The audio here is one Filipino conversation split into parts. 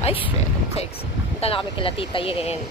Ay, shit. Thanks. Punta na kami kila Tita Yen.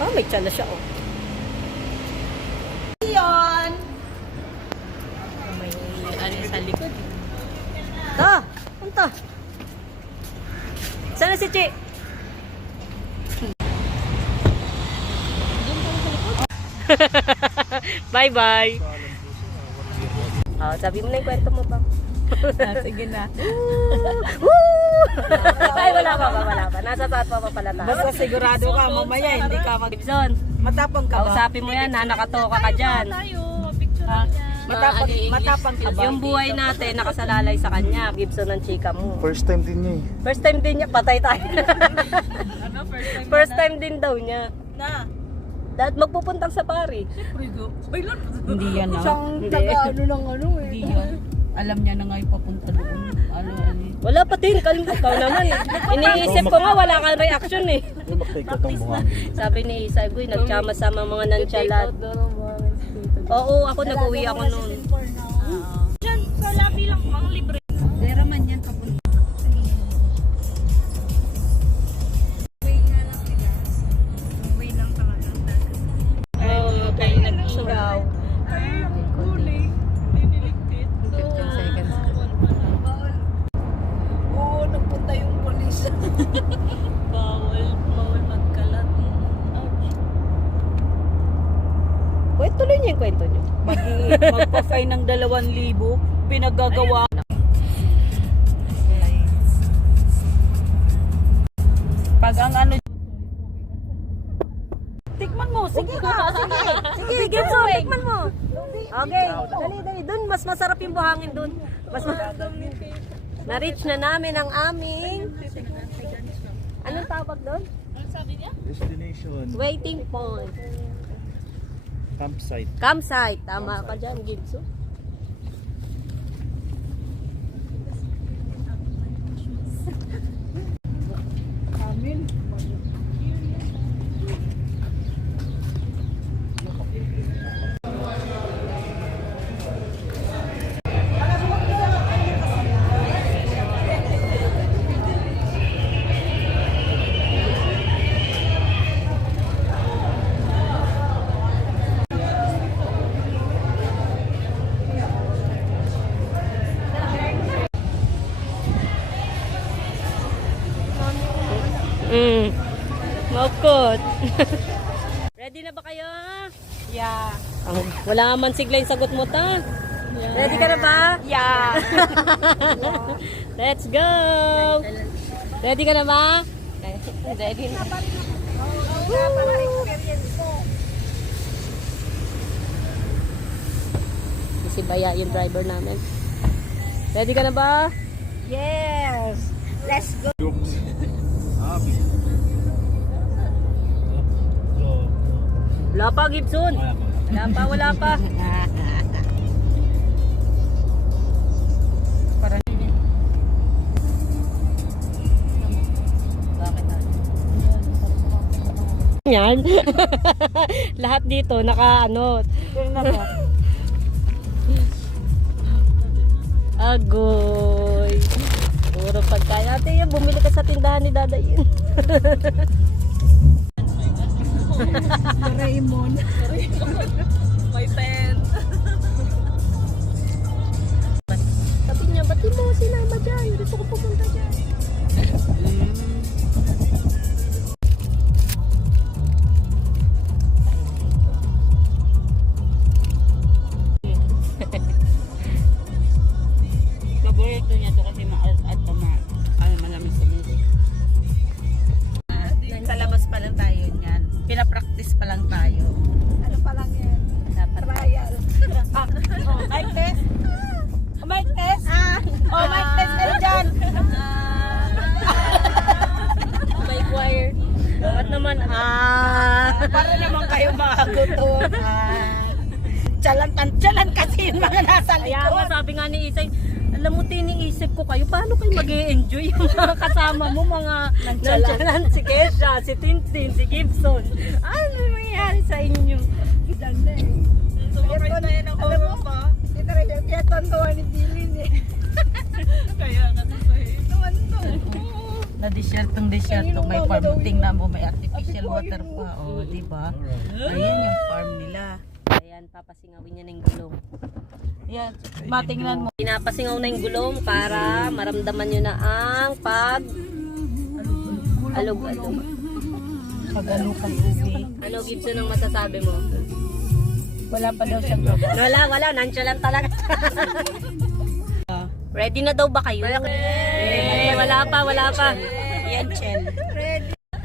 Ah, may tiyan na siya, oh. Yun! May ano sa likod. Ta! Punta! Saan na si Chi? Bye-bye! Oh, sabi mo na yung kwento mo ba? Sige na. Ay, wala pa. Nasa taat pa pala tayo. Basta sigurado ka, mamaya hindi ka Gibson, matapang ka ba? kausapin mo yan, nakatoka ka dyan. Matapang ka ba? Yung buhay natin, nakasalalay sa kanya. Gibson ang chika mo. First time din niya eh. First time din niya, patay tayo. First time din daw niya. Na. Dahil magpupuntang sa pari. Hindi yan ah. Hindi. Hindi yan. Alam niya na nga yung papunta doon. Ano. Wala pa din, ikaw naman. Iniisip ko nga, wala kang reaction eh. Yung magtaikot ang buhangin. Sabi ni Isay, Guy, nagtsama sama mga nantsalat. Oo, ako nag-uwi ako noon. Diyan, sa labi lang pang libre. Pera man yan papunta. Oo, kayo nag-uraw. 15 seconds. Oo, nagpunta yung polis. Bawal magkalat. Tuloy niyo yung kwento niyo. Magpa-fine ng 2,000, pinagagawa. Pag ang ano, tikman mo, sige ka, sige. Sige, Gibson, tikman mo. Okay, dali. Dun, mas masarap yung buhangin dun. Na-reach na namin ang aming... Anong tawag doon? Destination. Waiting point. Campsite. Campsite. Tama ka dyan, Gibson. Mapkot. Ready na ba kayo? yeah. Wala man sigla yung sagot mo ta. Ready ka na ba? Yeah. Let's go! Ready ka na ba? Ready na. Si Baya yung driver namin. Ready ka na ba? Yes. Let's go. Wala pa, Gibson. Wala pa. Yan. Lahat dito naka ano. Agoy. Puro pagkain. Ate, yan bumili ka sa tindahan ni Dadayin. Raymond. My pen. Sabi niya, ba't di mo sinama dyan? Gusto ko pupunta dyan. Paborito niya to kasi at malamig sa music. Sa labas pa lang tayo niyan. Pinapractice pa lang tayo. Ano pa lang yan? Trial. Mic test? Mic test? Mic test kayo dyan. May choir. At naman, Para naman kayo makagutom. Tsalan kasi yung mga nasa kaya nga likod. sabi nga ni Isay, alam mo, tiniisip ko kayo, paano kayo mag-e-enjoy yung mga kasama mo, mga nantsalan, si Kesha, si Tintin, si Gibson. Ano nangyayari sa inyo? Ganda eh. Alam mo, ito rin yung tontuwa ni Dilin eh. Na desyertong may farm. Tingnan mo, may artificial water pa. O, di ba? Ayan yung farm nila. Ayan, papasingawin niya na yung gulong. Ayan, matingnan mo. Pinapasingaw na yung gulong para maramdaman nyo na ang alog-alog. Pag-ano kang ubi. Ano, Gibson, ang masasabi mo? Wala pa daw siyang gawa. Wala, nonchalant talaga. Ready na daw ba kayo? Wala pa. Yan, Chen.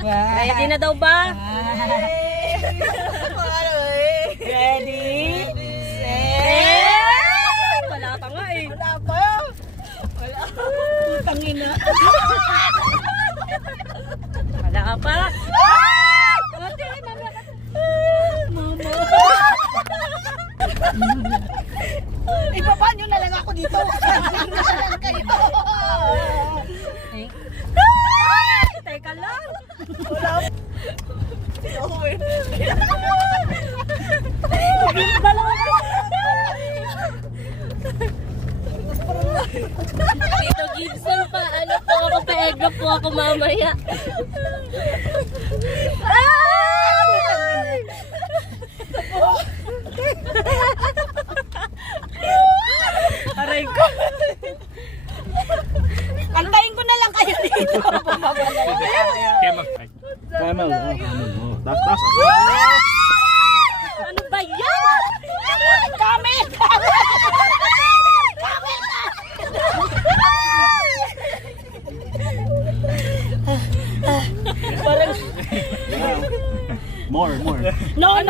Ready na daw ba? Ready? Wala pa nga eh. Wala pa. Putangina. Wala pa. Ibaba nyo na lang ako dito. Kayo. Teka lang. Tito Gibson pa, ano po ako, pa-egg po ako mamaya. Aray ko. Antayin ko na lang kayo dito. Camel. Oh, taas. Ano ba yan? Kami! More. No!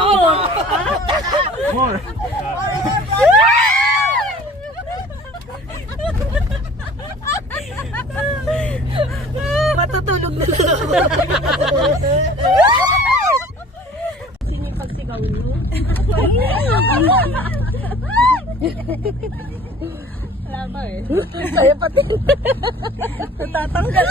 More. Matutulog na lang ako. Sino yung pagsigaw nyo? Wala ba eh. Kaya pati. Natatanggal.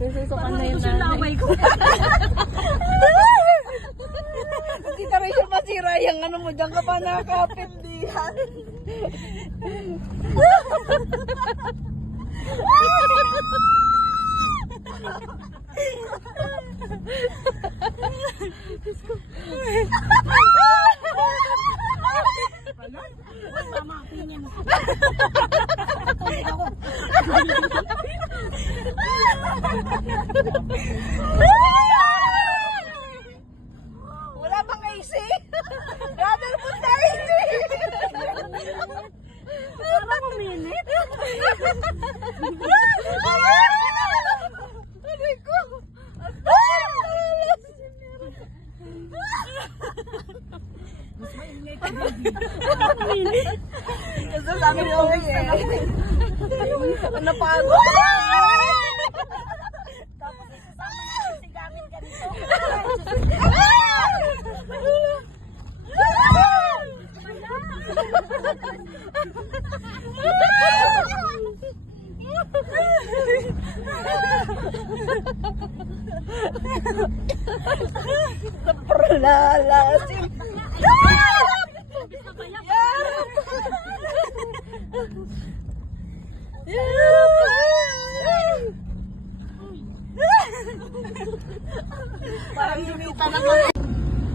Nasusukan na yun na. ko. Hindi na rin siya masira yung ano mo. Diyan ka pa nakakapit diyan. Wala bang AC? Rather punta AC. Parang uminit. Aray ko. Kasi sabi ko napagod. Tapos isasama natin si Gamin ganito. Pralalasim. Parang lumita na ko.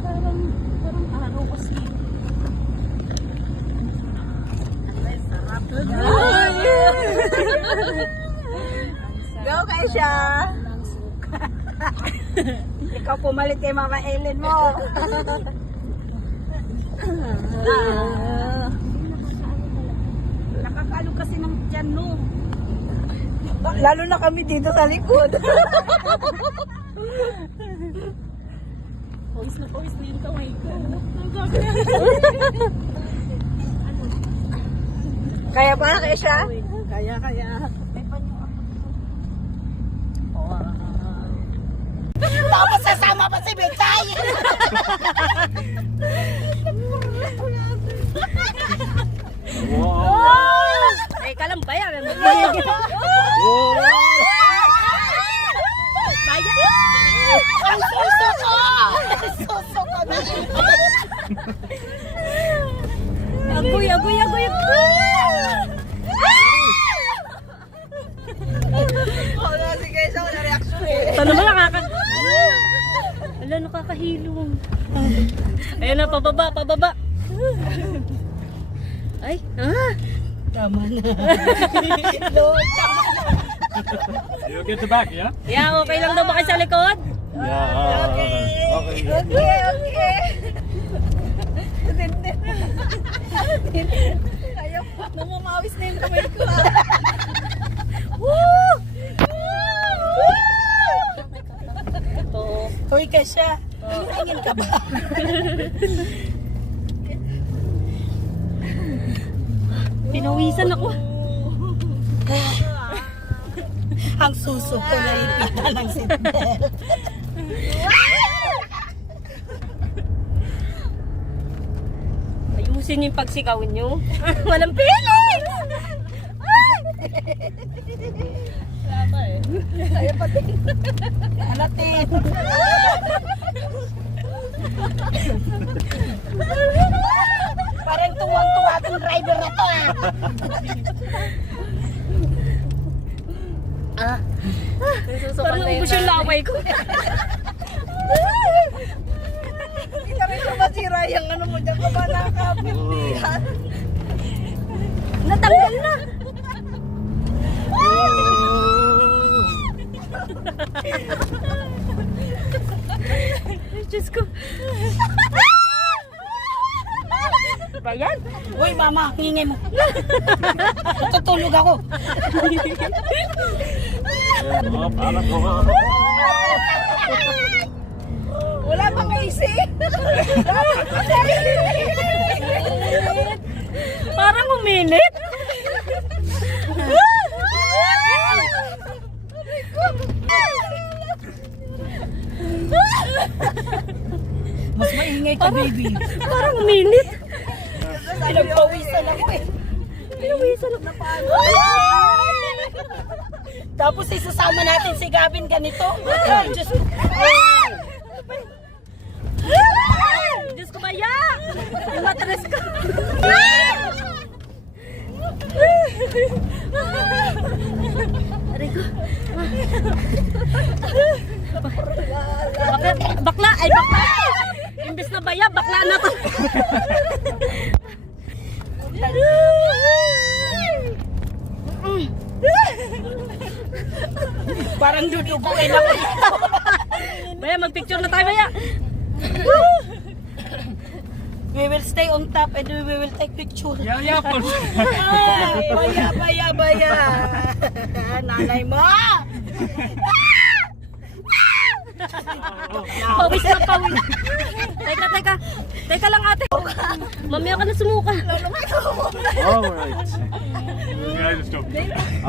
Parang araw kasi. Ay, sarap. Go kay siya. Ikaw pumalit kay Mama Ellen mo. Nakakalo kasi ng tiyan no. Lalo na kami dito sa likod. Pawis na yung kamay ko. Kaya ba kaya siya? Kaya. Tapos sasama pa si Betay. Wow. Teka lang, bayaran mo. Wow. Bayan. Ang suso ko! Wala, nakakahilong. Ayan na, pababa, pababa. Ay, Tama na. You get the back, yeah? yeah, okay lang daw ba kayo sa likod? Yeah. Okay. Ayaw, namumawis na yung kamay ko. Oo. Hoy, Kesha. Tingin ka ba? Pinawisan ako. Ang suso ko na ipita ng seatbelt. Ayusin niyo yung pagsigaw niyo. Walang feelings! Kaya pati. Anatin. Parang tuwang-tuwa itong driver na to Parang ubus yung laway ko. Hindi na rin masira yung ano mo dyan ka ba nakapitihan. Natanggal na. Ay, Diyos ko. Ba yan? Uy, mama, hingay mo. Tutulog ako. Oh, parang ko. Wala pang AC. Parang uminit. Mas maingay ka, baby. Parang uminit. Pinagpawisan ako eh. Pinawisan ako na paano. Tapos isasama natin si Gavin ganito. Ay, Diyos ko. Diyos ko ba ya? Yung matres ko. Aray ko. Bakla! Ay, bakla! Imbes na baya, bakla na to. Parang duduguin ako. Baya, magpicture na tayo, baya. We will stay on top and we will take picture. Yeah, for sure. Ay, baya. Nanay mo! Pawis na pawis. Teka lang ate. Mamaya ka na sumuka. Alright. Yeah,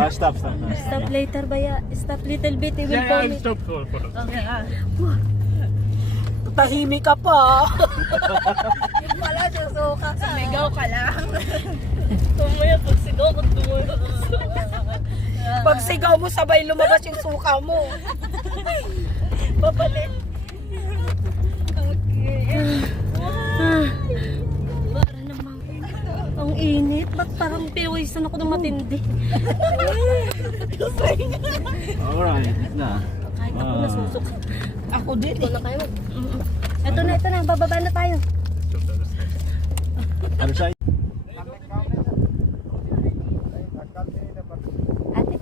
stop. Stop. Stop later, baya. Stop little bit, we will call it. Stop for Tahimik ka pa. Yung pala, susuka ka. Sumigaw ka lang. Mamaya pag sigaw ko tumulo. Pag sigaw mo, sabay lumabas yung suka mo. Babalik. Para naman. Ang init. Ba't parang pinawisan ako ng matindi? Alright, na. Kahit ako nasusok. Ako din Ito na kayo. Ito na. Bababa na tayo. Other side. Ate.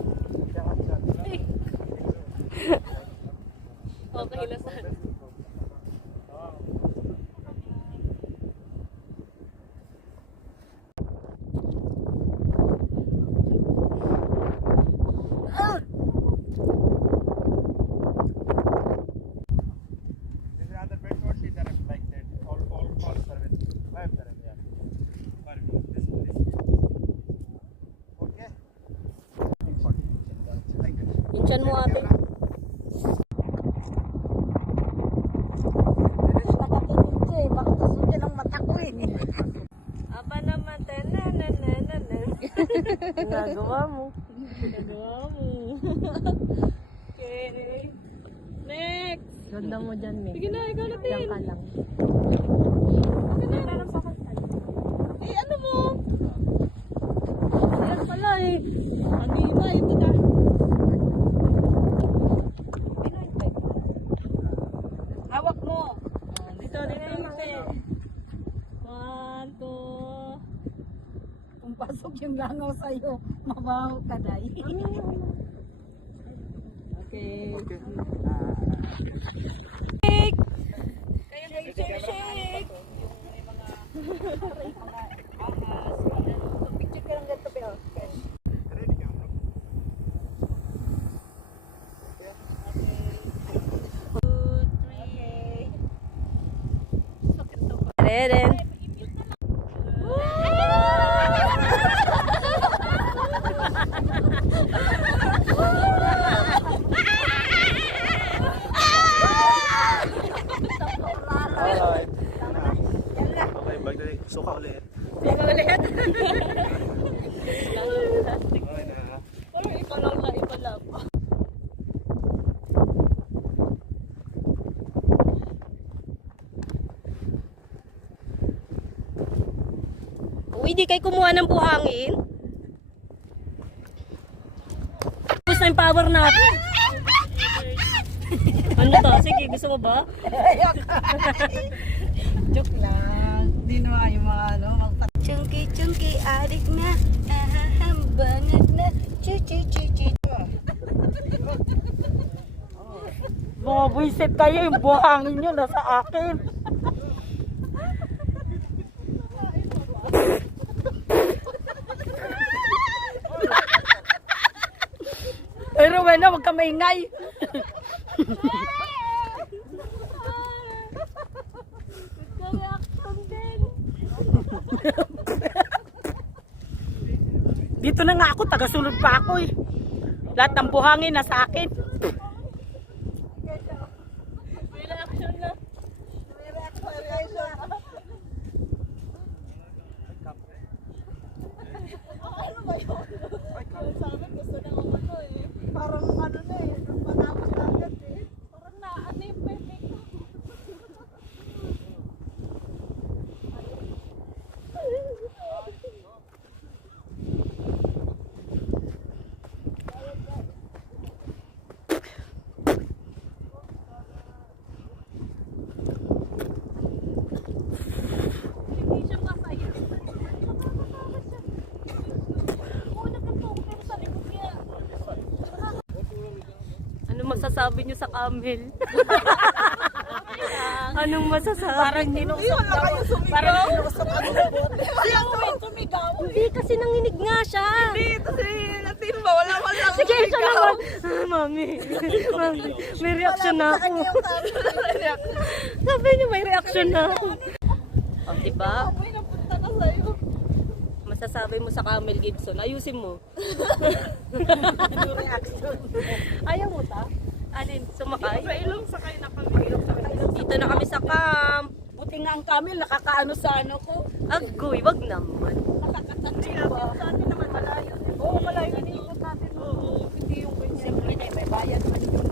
Okay na sana. Pinsan mo ate. Nakatusin ang mata ko eh. Aba naman, tananananan. Ginagawa mo. Okay. Next. Ganda mo dyan, Meg. Sige na, ikaw na, Diyan ka lang. Okay na, lang pa eh, ano mo? Ayan pala eh. Ano iba, ito na. Hawak mo. yung langaw sa'yo. Mabaho ka, day. Okay. Okay. Shake! Picture ka lang ganito, Bel. Reren. Alright. Okay, balik na rin. Suka ulit. Okay na. Iba lang. Uy, di kayo kumuha ng buhangin. Tapos na yung power natin. Ano to? Sige, gusto mo ba? Joke lang. Di na yung mga ano, Chunky, adik na. Banat na. Chuchu. mga buisit kayo, yung buhangin nyo nasa akin. Ay, Rowena, huwag ka maingay. Dito na nga ako, tagasunod pa ako eh. Lahat ng buhangin nasa akin. May reaction na. Parang ano na eh, matapos na agad eh. Parang ano yung perfect. Hindi siya masaya. Una ka to, pero sa likod niya. Ano masasabi niyo sa camel? Anong masasabi? Parang ninusok daw. Parang ninusok ako sa bote. Kaya tumigaw. Hindi kasi nanginig nga siya. Dito si Latin ba? Wala man lang. Sige, siya naman. Mami, may reaction na ako. Sabi niyo may reaction na ako. Oh, diba? May napunta na sa'yo. Masasabi mo sa Camel Gibson, ayusin mo. Ano reaction? Ayaw mo ta? Alin, sumakay? Ilong sakay na kami. Dito na kami sa camp. Buti nga ang camel nakakaano sa ano ko. Agoy, wag naman. Nakakatandi ba? Sa atin naman malayo. Oo, malayo din yung natin. Oo, hindi yung ganyan. Siyempre may bayad man yun.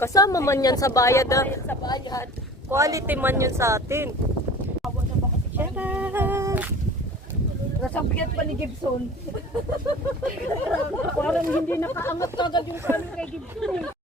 Kasama man yan sa bayad ah. Bayad sa bayad. Quality man yan sa atin. Awa na ba kasi Tcharan! Nasang bigat pa ni Gibson. Parang hindi nakaangat kagad yung camel kay Gibson.